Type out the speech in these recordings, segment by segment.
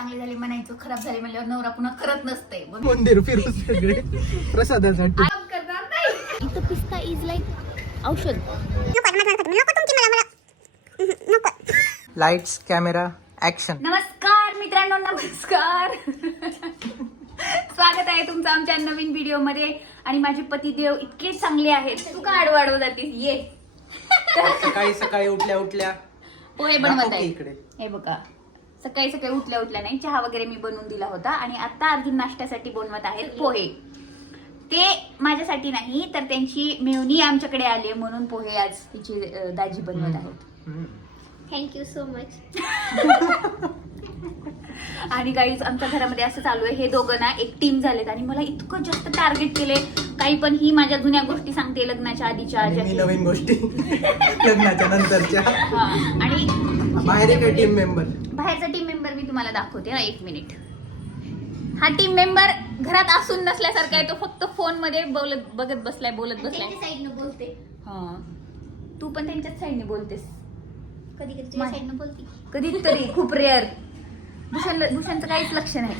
चांगली झाली म्हणायचं, खराब झाली म्हणल्यावर नवरा पुन्हा करत नसते. मंदिर फिरून सगळे प्रसादासाठी. करणार नाही. इथं पिस्ता इज लाईक औषध. Lights camera action. नमस्कार मित्रांनो, नमस्कार. स्वागत आहे तुमचं आमच्या नवीन व्हिडिओ मध्ये. आणि माझे पतिदेव इतके चांगले आहेत. तू का आडवाडव जातीस? ये. सकाळी सकाळी उठल्या पोहे बनवत आहे इकडे. हे बघा, सकाळी सकाळी उठल्या नाही, चहा वगैरे मी बनवून दिला होता. आणि आता अर्जुन नाश्त्यासाठी बनवत आहेत पोहे. ते माझ्यासाठी नाही तर त्यांची मेहुणी आमच्याकडे आली म्हणून पोहे आज तिची दाजी बनवत आहेत. Thank you so much. आणि गाईज आमच्या घरामध्ये असं चालू आहे, हे दोघं ना एक टीम झालेत आणि मला इतकं जास्त टार्गेट केले. काही पण ही माझ्या जुन्या गोष्टी सांगते लग्नाच्या आधीच्या, मी नवीन गोष्टी लग्नाच्या नंतरच्या. आणि बाहेर टीम मेंबर, बाहेरचा टीम मेंबर मी तुम्हाला दाखवते ना, एक मिनिट. हा टीम मेंबर घरात असून नसल्यासारखा आहे. तो फक्त फोन मध्ये बघत बसलाय, बोलत बसलाय. साईडनं बोलते. हा, तू पण त्यांच्याच साईडने बोलतेस कधी कधी तुझ्या साईडनं बोलते. कधीतरी, खूप रेअर. भूषणचं काहीच लक्ष नाही.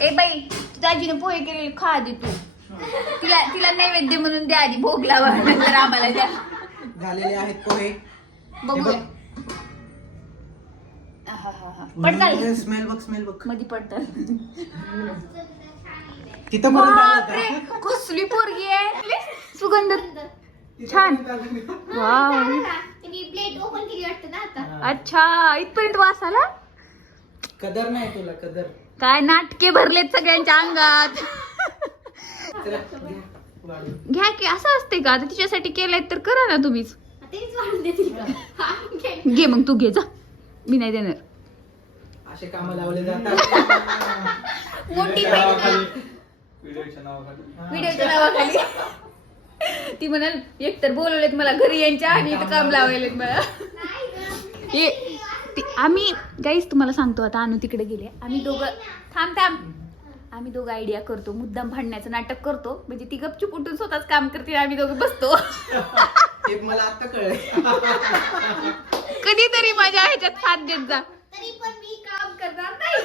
ए बाई, तुझ्या आजीने पोहे केलेले खा आधी तू. तिला नैवेद्य म्हणून द्या आधी, भोग लावा, नंतर आम्हाला द्या. झालेले आहेत पोहे. बघूया. पडताल स्मेल बघ मध्ये पडताल. तिथं बापरे, कसली पोरगी आहे. सुगंध छान. वाव. मी प्लेट ओपन केली वाटतं ना आता. अच्छा, इथपर्यंत वास आला. कदर नाही तुला, कदर. काय नाटके भरलेत सगळ्यांच्या अंगात. घ्या की, असं असते का? आता तिच्यासाठी केलंय तर करा ना तुम्हीच. तेच वाढून देतील का? घे मग, तू घे जा, मी नाही देणार. असे काम लावले जातात. मोठी व्हिडिओच्या नावाखाली. ती म्हणाल एकतर बोलवलेत मला घरी यांच्या आणि इथं काम लावायलेत मला. आम्ही गाईस तुम्हाला सांगतो, आता अनु तिकडे गेले. आम्ही दोघं आम्ही दोघं आयडिया करतो, मुद्दाम भांडण्याचं नाटक करतो. म्हणजे ती गपचूप उठून स्वतःच काम करते, आम्ही दोघं बसतो. एक मला आता कळलं. कधीतरी माझ्या ह्याच्यात साथ देत जा. तरी पण मी काम करणार नाही.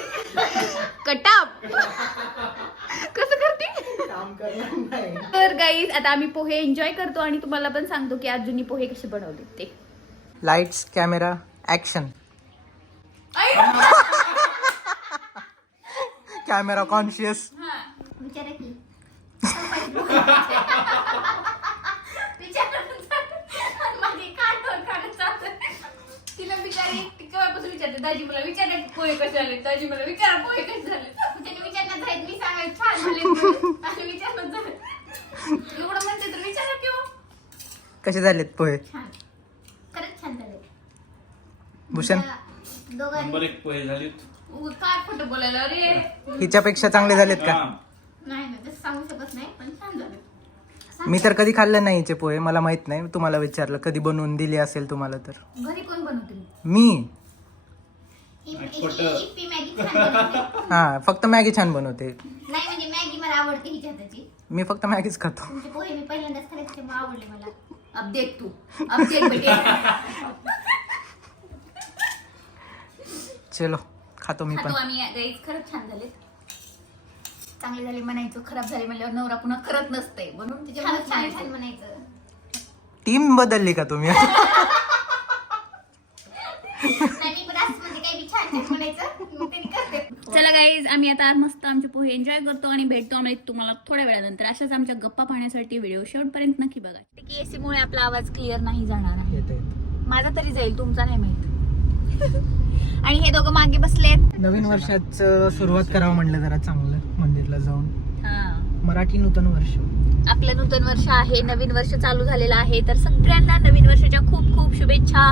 कटाप. कसं करते? काम करणार नाही. तर गाईज आता आम्ही पोहे एन्जॉय करतो आणि तुम्हाला पण सांगतो की अर्जुननी पोहे कसे बनवले ते. Lights camera action. Camera conscious. विचारा की तिला बिचारी केव्हापासून विचारते, दाजी मला विचारा पोहे कसे झाले, दाजी मला विचारा पोहे कसे झाले. त्याने विचारण्यात जाईल, मी सांगायला छान झाले आणि विचारण्यात जाईल. एवढं म्हणते तर विचारा किंवा कसे झालेत पोहे? छान, खरंच छान झाले. भूषण दोघांनी एक पोहे झाले. काय खोटं बोलायला रे. हिच्यापेक्षा चांगले झालेत का? नाही ना, तसं सांगू शकत नाही, पण छान झाले. मी तर कधी खाल्लं नाही हिचे पोहे, मला माहित नाही. तुम्हाला विचारलं कधी बनवून दिली असेल तुम्हाला तर. घरी कोण बनवते? मी इप्पी मॅगी छान बनवते. हा, फक्त मॅगी छान बनवते. नाही म्हणजे मॅगी मला आवडते हिच्या हाताची. मी फक्त मॅगीच खातो. तुमचे पोहे मी पहिल्यांदाच खाल्ले, त्यामुळे आवडले मला. अपडेट तू अपडेट बेटे. चलो खातो मी पण. आम्ही गाईज खरंच छान झाले. चांगली झाली म्हणायचं, खराब झाली म्हणल्यावर नवरा पुन्हा करत नसते म्हणून तिच्या छान मनात छान म्हणायचं. छान म्हणायचं. टीम बदलली का तुम्ही? नाही मी पण असं म्हणजे काही बी छान छान म्हणायचं, मग त्यांनी करते. चला गाईज, आम्ही आता मस्त आमचे पोहे एन्जॉय करतो आणि भेटतो आम्ही तुम्हाला थोड्या वेळानंतर. अशाच आमच्या गप्पा पाहण्यासाठी व्हिडिओ शेवटपर्यंत नक्की बघा. की एसी मुळे आपला आवाज क्लिअर नाही जाणार आहे. माझा तरी जाईल, तुमचा नाही माहित. आणि हे दोघं मागे बसलेत. नवीन वर्षाच सुरुवात करावं म्हणलं जरा चांगलं, मंदिरला जाऊन. हा, मराठी नूतन वर्ष. आपलं नूतन वर्ष आहे, नवीन वर्ष चालू झालेलं आहे. तर सगळ्यांना नवीन वर्षाच्या खूप खूप शुभेच्छा.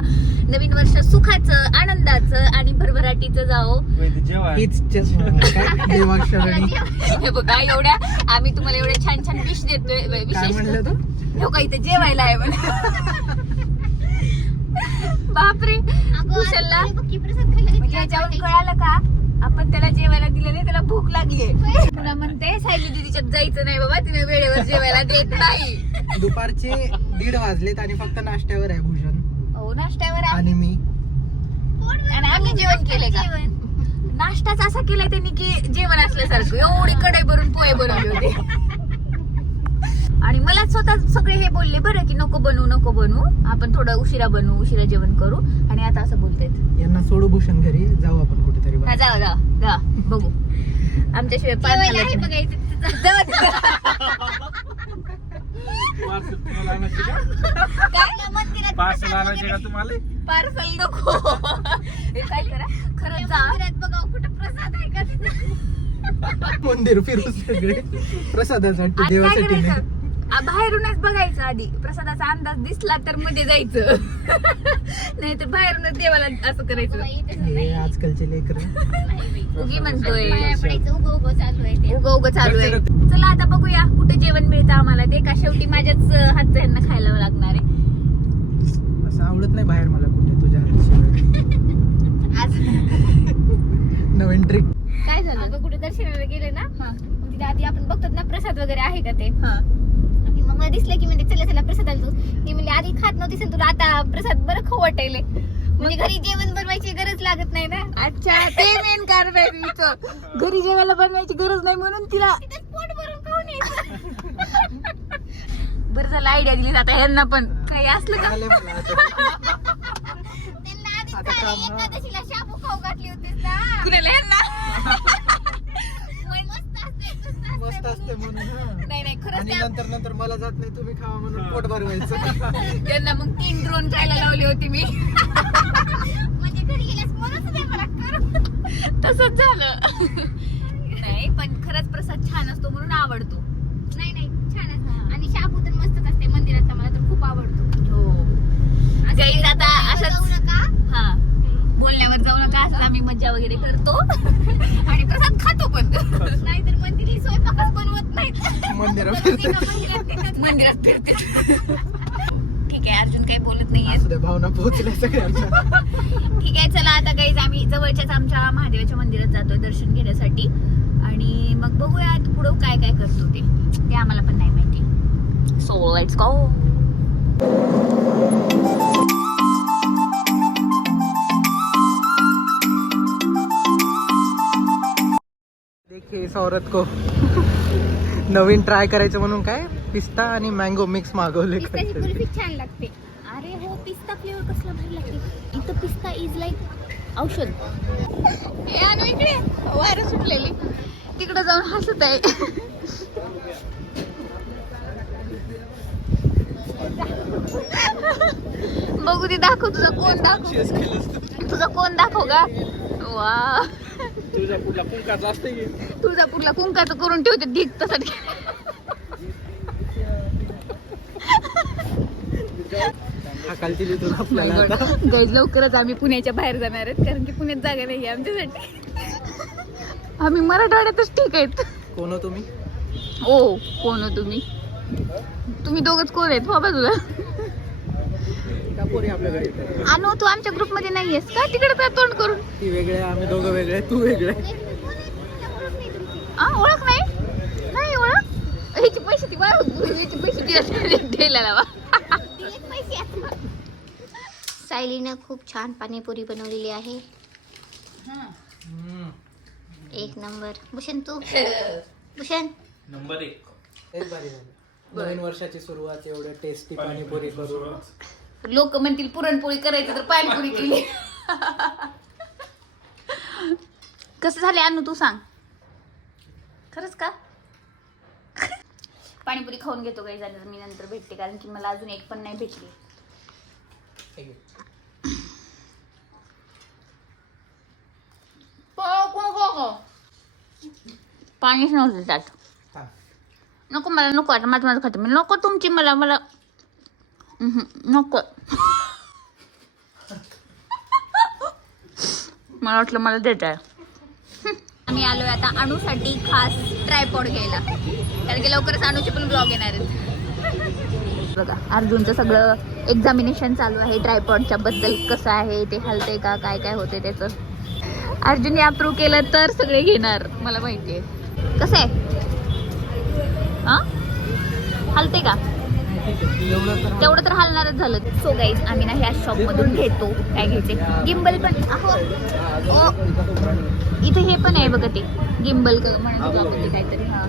नवीन वर्ष सुखाचं, आनंदाचं आणि भरभराटीचं जाओ. हीच देवाक्षराणी. हे बघा, एवढ्या आम्ही तुम्हाला एवढ्या छान छान विश देतोय. काय विशेष म्हणलं तू? हो का, इथे जेवायला आहे म्हणा. बापरे, कुशलला म्हणजे याच्यावरून कळालं का आपण त्याला जेवायला दिलं नाही, त्याला भूक लागली. तुला म्हणते सायली दीदीच्यात जायचं नाही बाबा, तिने वेळेवर जेवायला देत नाही. दुपारचे 1:30 वाजलेत आणि फक्त नाश्त्यावर आहे भूषण. हो, नाश्त्यावर आहे. आणि मी आणि आम्ही जेवण केलंय का? नाश्ताच असा केलाय त्यांनी की जेवण असल्यासारखं, एवढी कढई भरून पोहे बनवले होते. आणि मला स्वतः सगळे हे बोलले बरं की नको बनवू, आपण थोडं उशिरा बनवू, उशिरा जेवण करू. आणि आता असं बोलतायत. यांना सोडू भूषण घरी, जाऊ आपण कुठेतरी बाहेर. जा बघू. आमच्याशिवाय पाच जेवायला आहे बघायचं पार्सल आणायचे का तुम्हाला? पार्सल नको. हे काय करा, खरंच जा. बघा कुठं प्रसाद आहे का तिथे. मंदिर फिरू सगळे प्रसादासाठी, आणि काय देवासाठी नाही. करायचं? बाहेरूनच बघायचं आधी, प्रसादाचा अंदाज दिसला तर मध्ये जायचं. नाहीतर बाहेरूनच देवाला असं करायचं. हे आजकालचे लेकर उगी म्हणतोय, पडायचं उभं चालू आहे ते. उगं चालू आहे. चला आता बघूया कुठे जेवण मिळतं आम्हाला ते, का शेवटी माझ्याच हातचं यांना खायला लागणार आहे. असं आवडत नाही बाहेर मला कुठे तुझ्या हाताशिवाय. आज नवीन ट्रिक. काय झालं? अगं कुठे दर्शनाला गेले ना, हा. मग तिथे आधी आपण बघतात ना प्रसाद वगैरे आहे का ते. हा. आणि मग मला दिसलं की म्हणजे चला प्रसाद तू ती म्हणजे आधी खात नव्हती तुला, आता प्रसाद बरं खाऊ वाटायले. म्हणजे घरी जेवण बनवायची गरज लागत नाही ना. अच्छा, ते मेन कारण आहे तिचं. घरी जेवायला बनवायची गरज नाही म्हणून तिला तिथेच पोट भरून खाऊन यायचं. बरं झालं आयडिया दिली आता ह्यांना पण काही असलं का. आले मला आता. त्यांना आधीच आता झालं, काम, हा. एकादशीला शाबू खाऊ घातली होतीस ना. कुणाला ह्यांना? मस्त असते म्हणून हा. नाही खरंच आणि त्या- नंतर मला जात नाही, तुम्ही खावा म्हणून पोट भरवायचं. त्यांना मग 3 ड्रोन खायला लावली होती मी. म्हणजे घरी गेल्यास म्हणून दे मला करू. तसंच झालं. नाही पण खरंच प्रसाद छान असतो म्हणून आवडतो. नाही छान असतं. आणि शाबू तर मस्तच असते मंदिरात, तर मला तर खूप आवडतो. हो. गाईज आता जाऊ असंच नका. हा बोलण्यावर जाऊ नका, असं आम्ही मज्जा वगैरे करतो आणि प्रसाद खातो पण. नाहीतर मंदिर ही स्वयंपाकच बनवत नाहीत. मंदिरात एका मंदिरात मंदिरात फिरते. ठीक आहे, अर्जुन काही बोलत नाहीये. असू द्या, भावना पोहोचल्या सगळ्यांच्या. ठीक आहे, चला आता गाईज आम्ही जवळच्याच आमच्या महादेवाच्या मंदिरात जातोय दर्शन घेण्यासाठी. आणि मग बघूया पुढं काय काय करतो ते आम्हाला पण नाही माहिती. So let's go. देखिए इस औरत को नवीन ट्राय करायचं म्हणून काय पिस्ता आणि मँगो मिक्स मागवले. पिस्ताची कुल्फी छान लागते. अरे हो, पिस्ता फ्लेवर कसला भारी लागते. इथं पिस्ता इज लाईक औषध. हे आणि इकडे वारं सुटलेली तिकडे जाऊन हसत आहे. बघू ती दाखव, तुझा कोण दाखव, तुझा कोण दाखव का. वा, तुळजापूरला कुंकाचं करून ठेवते ढीक तसं. हाकाल दिली तुला आपल्याला आता. गाईज लवकरच आम्ही पुण्याच्या बाहेर जाणार आहेत, कारण की पुण्यात जागा नाही आमच्यासाठी. आम्ही मराठवाड्यातच ठीक आहेत. कोण हो तुम्ही? ओ कोण हो तुम्ही? तुम्ही दोघच कोण आहेत बाबा तुला? पोरी आपल्याकडे अनु, तू आमच्या ग्रुप मध्ये नाहीयेस का? तिकडे काय तोंड करून. ती वेगळे, आम्ही दोघं वेगळे, तू वेगळे. ओळख नाही ओळख. ह्याचे पैसे ती ह्याचे पैसे द्यायला लावा. सायलीनं खूप छान पाणीपुरी बनवलेली आहे. एक नंबर. भूषण तू, भूषण नंबर 1. तेच भारी झालं. नवीन वर्षाची सुरुवात एवढं टेस्टी पाणीपुरी करू. लोक म्हणतील पुरणपोळी करायची तर पाणीपुरी केली. कसं झाले अनु तू सांग. खरंच का? पाणीपुरी खाऊन घेतो काही झालं तर मी नंतर भेटते, कारण की मला अजून एक पण नाही भेटली. पाणीच नव्हतं त्यात. नको मला, नको आता माझं खाते मी. नको तुमची मला नको. मला वाटलं मला देत आहे. आम्ही आलोय आता अणूसाठी खास ट्रायपॉड घ्यायला, कारण की लवकरच अणूचे पण ब्लॉग येणार आहेत. बघा अर्जुनचं सगळं एक्झामिनेशन चालू आहे ट्रायपॉडच्या बद्दल. कसं आहे ते, हलते का, काय काय होते त्याचं. अर्जुनने अप्रूव्ह केलं तर सगळे घेणार, मला माहिती आहे. कसं आहे हा, हलते का? तेवढं तर हलणारच झालं. सो गाईज आम्ही ना ह्या शॉप मधून घेतो काय घ्यायचे. गिम्बल पण इथे हे पण आहे बघा, ते गिम्बल म्हणत होतो आपण ते काहीतरी. हा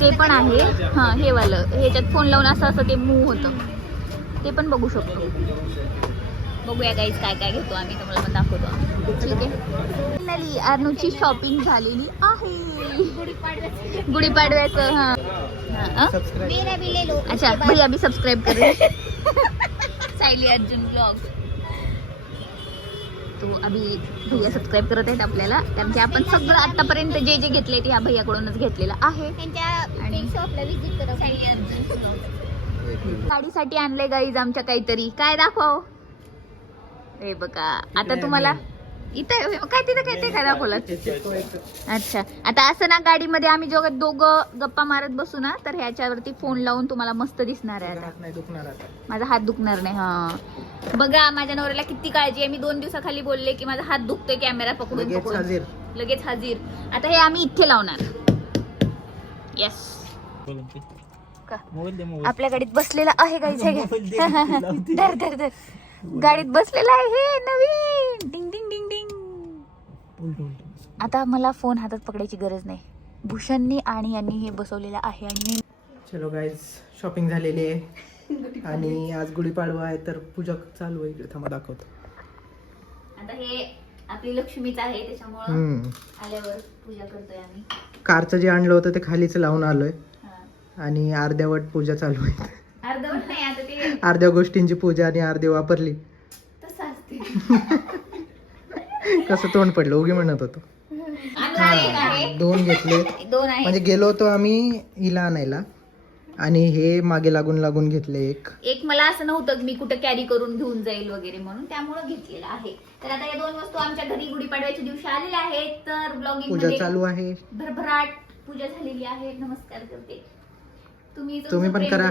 ते पण आहे. हा हे वालं, ह्याच्यात फोन लावून असं असं ते मूव होतं, ते पण बघू शकतो. बघूया गाईज काय काय घेतो आम्ही, तुम्हाला पण दाखवतो. ठीक आहे, फायनली अर्नूची शॉपिंग झालेली आहे गुढीपाडव्याचं. हा मेरा भी ले लो. अच्छा भैया भी सब्सक्राइब करें सायली अर्जुन ब्लॉग. तो अभी भैया सबस्क्राईब करत आहेत आपल्याला, कारण की आपण सगळं आतापर्यंत जे जे घेतले ते ह्या भैयाकडूनच घेतलेलं आहे. त्यांच्या शॉपला विजिट करा. सायली अर्जुन ब्लॉग. गाडीसाठी आणले गाईज आमच्या काहीतरी. काय दाखव हे बघा. आता तुम्हाला इथं काय तिथं काय ते काय दाखवलं. अच्छा, आता असं ना गाडीमध्ये आम्ही जेव्हा दोघं गप्पा मारत बसू ना, तर ह्याच्यावरती फोन लावून तुम्हाला मस्त दिसणार आहे. आता माझा हात दुखणार नाही. हा बघा, माझ्या नवऱ्याला किती काळजी आहे. मी 2 दिवसाखाली बोलले की माझा हात दुखतोय कॅमेरा पकडून लगेच हजीर. आता हे आम्ही इथे लावणार. येस, आपल्या गाडीत बसलेला आहे गाईज. धर धर धर, गाडीत बसलेला आहे हे नवीन. डिंग डिंग डिंग डिंग. आता मला फोन हातात पकडायची गरज नाही. भूषणनी आणि यांनी हे बसवलेलं आहे. आणि चलो गाईज, शॉपिंग झालेली आहे आणि आज गुढीपाडवा आहे, तर पूजा चालू आहे. इकडे थांबा दाखवतो. आता हे आपली लक्ष्मीच आहे, त्याच्यामुळे आल्यावर पूजा करतोय आम्ही. कारचं जे आणलं होतं ते खालीच लावून आलोय हा. आणि अर्ध्यावट पूजा चालू आहे. अर्धवट नाही, आता ते अर्ध्या गोष्टींची पूजा आणि अर्धी वापरली. तसं असते. कसं तोंड पडलं, उगी म्हणत होतो. आता एक आहे, 2 घेतले. 2 आहे. म्हणजे गेलो होतो आम्ही हिला आणायला आणि हे मागे लागून लागून घेतले. एक मला असं नव्हतं की मी कुठं कॅरी करून घेऊन जाईल वगैरे, म्हणून त्यामुळे घेतलेलं आहे. तर आता या 2 वस्तू आमच्या घरी गुढीपाडव्याच्या दिवशी आलेल्या आहेत. तर ब्लॉगिंग पूजा चालू आहे. भरभराट पूजा झालेली आहे. नमस्कार करते. तुम्ही पण करा.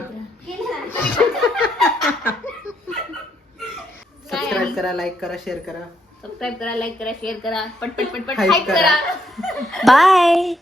सबस्क्राईब करा, लाईक करा, शेअर करा. सबस्क्राईब करा, लाईक करा, शेअर करा, पटपट पटपट Hype हाईप करा. करा. बाय.